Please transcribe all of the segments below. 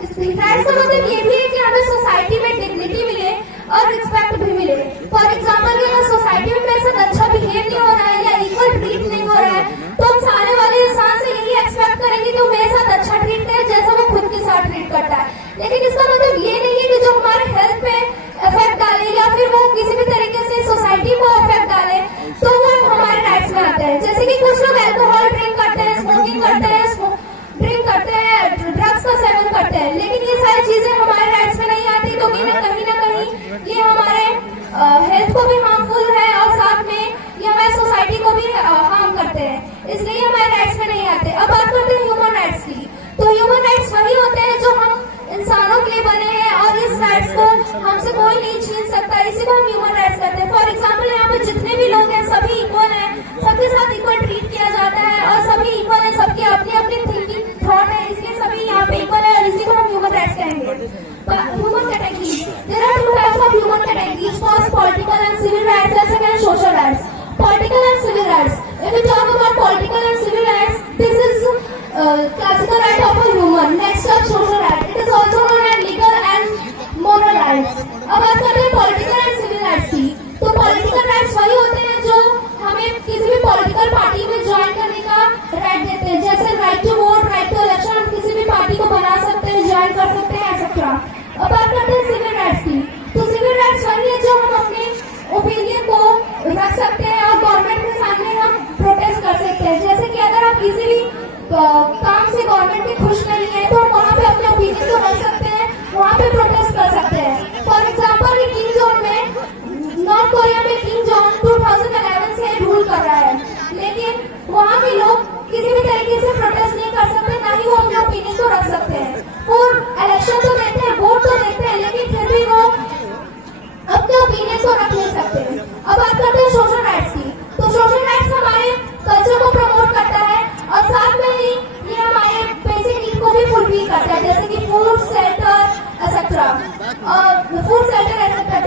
Rights का मतलब ये भी है कि हमें सोसाइटी में डिग्निटी मिले और रिस्पेक्ट भी मिले। फॉर एग्जाम्पल, अगर सोसाइटी में मेरे साथ अच्छा बिहेव नहीं हो रहा है या इक्वल ट्रीट नहीं हो रहा है, तो हम सामने वाले इंसान से यही एक्सपेक्ट करेंगे कि वो मेरे साथ अच्छा ट्रीट करे जैसा वो खुद के साथ ट्रीट करता है। लेकिन इसका मतलब ये नहीं है कि जो हमारे हेल्थ पे इफेक्ट डाले या फिर वो किसी भी तरीके से सोसाइटी को इफेक्ट डाले, तो वो हमारे राइट्स में आते हैं। जैसे कि कुछ लोग अल्कोहल ड्रिंक करते हैं, स्मोकिंग करते हैं, ड्रग्स का सेवन करते हैं, लेकिन ये सारी चीजें हमारे राइट्स में नहीं आती, क्योंकि कहीं ना कहीं ये हमारे हेल्थ को भी हार्मफुल है और साथ में ये हमारे सोसाइटी को भी हार्म करते हैं, इसलिए हमारे राइट्स में नहीं आते। अब बात करते हैं ह्यूमन राइट्स की। तो ह्यूमन राइट्स वही होते हैं जो हम इंसानों के लिए बने हैं और इस राइट्स को हमसे कोई नहीं छीन सकता, इसी को हम ह्यूमन राइट्स कहते हैं। फॉर एग्जाम्पल, यहाँ पर जितने भी लोग हैं सभी इक्वल हैं, सबके साथ इक्वल ट्रीट किया जाता है और सभी इक्वल है, सबकी अपनी अपनी थिंकिंग थॉट है, इसलिए सभी यहाँ पे इक्वल है और इसी को हम ह्यूमन राइट्स कहेंगे। Human category, there are two types of human categories, first political and civil rights and second social rights. Political and civil rights. If we talk about political and civil rights, this is classical right of a human. Next up, social right. It is also known as legal and moral rights. अब बात करते हैं political and civil rights की। तो political rights वही होते हैं जो हमें किसी भी political party में ज्वाइन करने का right देते हैं, जैसे right to vote, right to election, हम किसी भी पार्टी को बना सकते हैं, ज्वाइन कर सकते हैं, एक्सेट्रा। अब बात करते हैं civil rights की। तो civil rights वही है जो हम अपने ओपिनियन को रख सकते हैं और गवर्नमेंट के सामने हम प्रोटेस्ट कर सकते हैं। जैसे कि अगर आप किसी भी काम से गवर्नमेंट के खुश नहीं है, तो हम वहाँ पे अपने ओपिनियन को रख सकते हैं, वहाँ पे प्रोटेस्ट कर सकते हैं। फॉर एग्जाम्पल, किंग जॉन में, नॉर्थ कोरिया में किंग जॉन 2011 से रूल कर रहा है, लेकिन वहाँ के लोग किसी भी तरीके से प्रोटेस्ट नहीं कर सकते, ना ही वो अपने ओपिनियन को रख सकते हैं। वो इलेक्शन तो देते हैं, वोट तो देते हैं, लेकिन फिर भी वो अपने ओपिनियन को रख नहीं सकते। अब बात करते हैं सोशल राइट्स की। तो सोशल राइट्स हमारे कल्चर को प्रमोट करता है और साथ में ही ये हमारे बेसिक नीड को भी फुलफिल करता है, जैसे कि food, shelter, etcetera. Food, shelter, etcetera.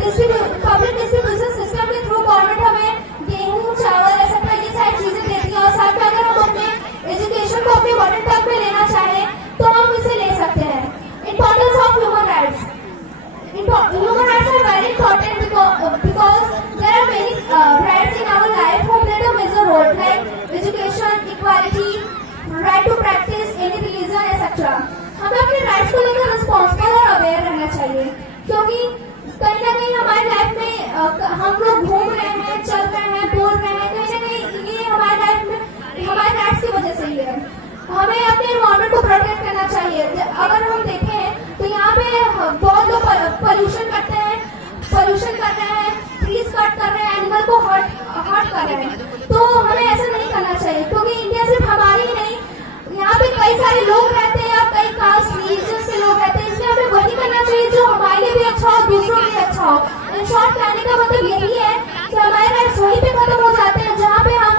Public distribution system के थ्रू गवर्नमेंट हमें गेहूं, चावल, एक्सेट्रा ये सारी चीजें देती है और साथ में अगर हम अपने एजुकेशन को अपने बटन तक में लेना चाहें तो हम इसे ले सकते हैं। Importance of human rights. Human rights are very important because there are many rights in our life who play a major role, like education, equality, right to practice any religion, etc. हमें अपने rights को लेकर responsible और aware रहना चाहिए, क्योंकि कहीं ना कहीं हमारे लाइफ में हम लोग घूम रहे हैं, चल रहे हैं, बोल रहे हैं, कहीं ना कहीं ये हमारे लाइफ में हमारे राइट्स की वजह से ही है। हमें अपने एनवायरमेंट को प्रोटेक्ट करना चाहिए। अगर हम देखें तो यहाँ पे बहुत लोग पोल्यूशन करते हैं, पोल्यूशन कर रहे हैं, ट्रीज कट कर रहे हैं, एनिमल को हर्ट कर रहे हैं, तो हमें ऐसा नहीं करना चाहिए, क्योंकि इंडिया सिर्फ हमारी ही नहीं, यहाँ पे कई सारे लोग रहते हैं या कई कास्ट रिलीजन के लोग रहते हैं, इसलिए हमें वही करना चाहिए जो हमारे लिए भी अच्छा हो, दूसरों के लिए अच्छा हो। इन शॉर्ट कहने का मतलब यही है कि हमारे राइट्स वहीं पे खत्म हो जाते हैं जहाँ पे हम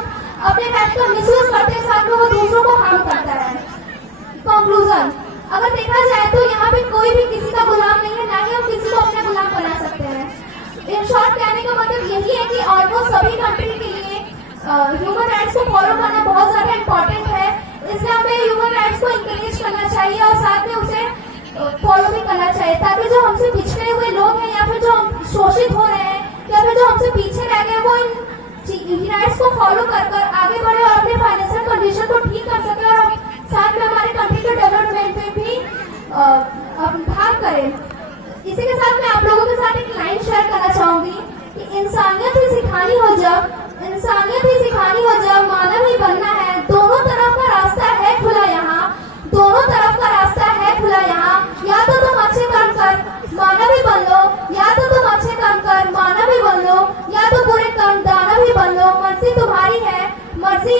अपने राइट का मिसयूज करते हैं, साथ में वो दूसरों को हार्म करता है। कंक्लूजन, अगर देखा जाए तो यहाँ पे कोई भी किसी का गुलाम नहीं है, ना ही हम किसी को अपना गुलाम बना सकते हैं। इन शॉर्ट कहने का मतलब यही है कि ऑलमोस्ट सभी कंट्री के लिए ह्यूमन राइट्स को फॉलो करना बहुत ज्यादा इम्पोर्टेंट है, इसलिए हमें ह्यूमन राइट्स को इंकरेज करना चाहिए और साथ में उसे फॉलो भी करना चाहिए, ताकि जो हमसे पिछड़े हुए लोग हैं या फिर जो शोषित हो रहे हैं या फिर जो हमसे पीछे रह गए, वो इन राइट्स को फॉलो कर आगे बढ़े और अपने फाइनेंशियल कंडीशन को ठीक कर सके और साथ में हमारे कंट्री के डेवलपमेंट में भी भाग करें। इसी के साथ मैं आप लोगों के साथ एक लाइन शेयर करना चाहूंगी कि इंसानियत ही सिखानी हो जब मानव ही बनना है, दोनों तरफ का रास्ता है खुला यहाँ, दोनों तरफ का रास्ता है खुला यहाँ, या तो तुम अच्छे काम कर मानव ही बन लो, या तो तुम अच्छे काम कर मानव ही बन लो, या तो बुरे काम दानव ही बन लो। मर्जी तुम्हारी है, मर्जी